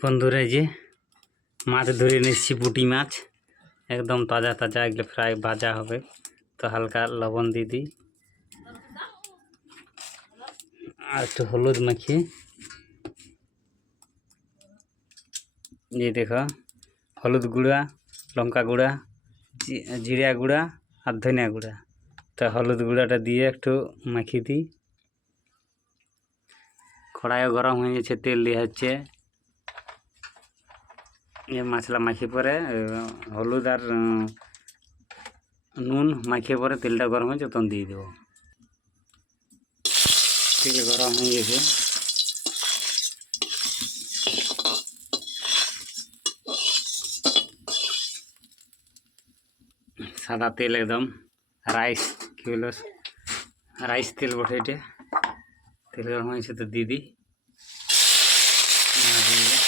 বন্ধুরা যে মাছ ধরে নিচ্ছি, পুঁটি মাছ। একদম তাজা তাজা, এগুলো ফ্রাই ভাজা হবে। তো হালকা লবণ দিয়ে দিই। আর একটু হলুদ মাখিয়ে। এই দেখো, হলুদ গুঁড়া, লঙ্কা গুঁড়া জিরা গুঁড়া আর ধনিয়া গুঁড়া। তো হলুদ গুঁড়াটা দিয়ে একটু মাখিয়ে দিই। কড়াইও গরম হয়ে গেছে, তেল দিয়ে হচ্ছে। এ মশলা মাখিয়ে পরে হলুদ আর নুন মাখিয়ে পরে তেলটা গরম হয়েছে তখন দিয়ে দেবো। তেল গরম হয়ে গেছে। সাদা তেল একদম, রাইস, কী বলো, রাইস তেল বটে এটা। তেল গরম হয়েছে তো দিয়ে দিই আর দিয়ে দিই।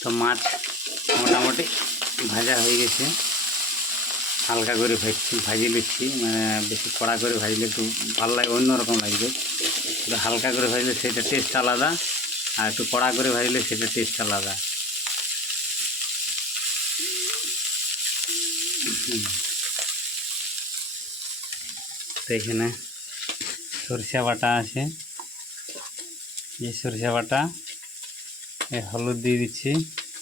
তো মাছ মোটামুটি ভাজা হয়ে গেছে। হালকা করে ভাজছি ভাজি নিচ্ছি মানে বেশি কড়া করে ভাজলে একটু ভালো লাগে, অন্যরকম লাগবে। একটু হালকা করে ভাজলে সেটা টেস্ট আলাদা, আর একটু কড়া করে ভাজলে সেটা টেস্ট আলাদা। তো এখানে সরষে বাটা আছে। এই সরষে বাটা, এই হলুদ দিয়ে দিচ্ছি,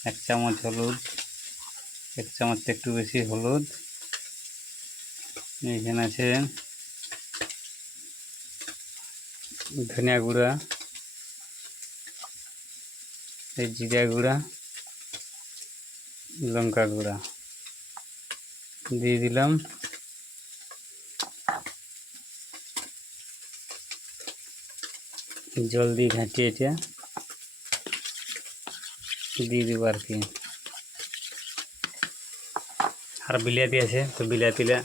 এক চামচ হলুদ, এক চামচ একটু বেশি হলুদ। এখানে আছে ধনিয়া গুঁড়া, এই জিরা গুঁড়া, লঙ্কা গুঁড়া। দিয়ে দিলাম জল দিয়ে ঘাঁটিয়ে এটা দিয়ে দিব আর কি আর বিলাতি আছে তো বিলাতিটা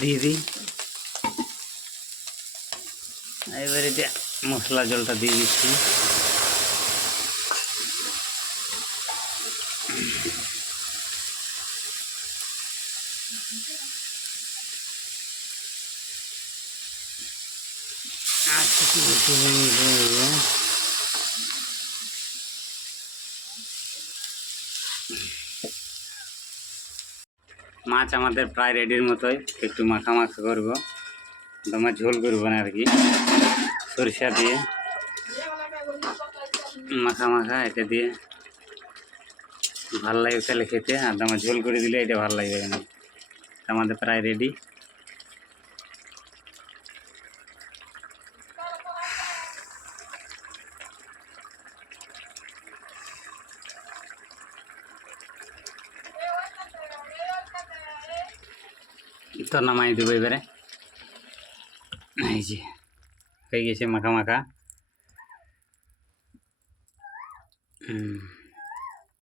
দিয়ে দিই এবার এটা মশলা জলটা দিয়ে দিচ্ছি আচ্ছা ঠিক মাছ আমাদের প্রায় রেডির মতোই। একটু মাখা মাখা করব। তোমার ঝোল করব না আর কি। সরিষা দিয়ে। মাখা মাখা এটা দিয়ে। ভালো লাগে তাহলে খেতে। আর তোমার ঝোল করে দিলে এটা ভালো লাগবে না। আমাদের প্রায় রেডি তো নামাই দেবো এবারে এই যে হয়ে গেছে মাখা মাখা হুম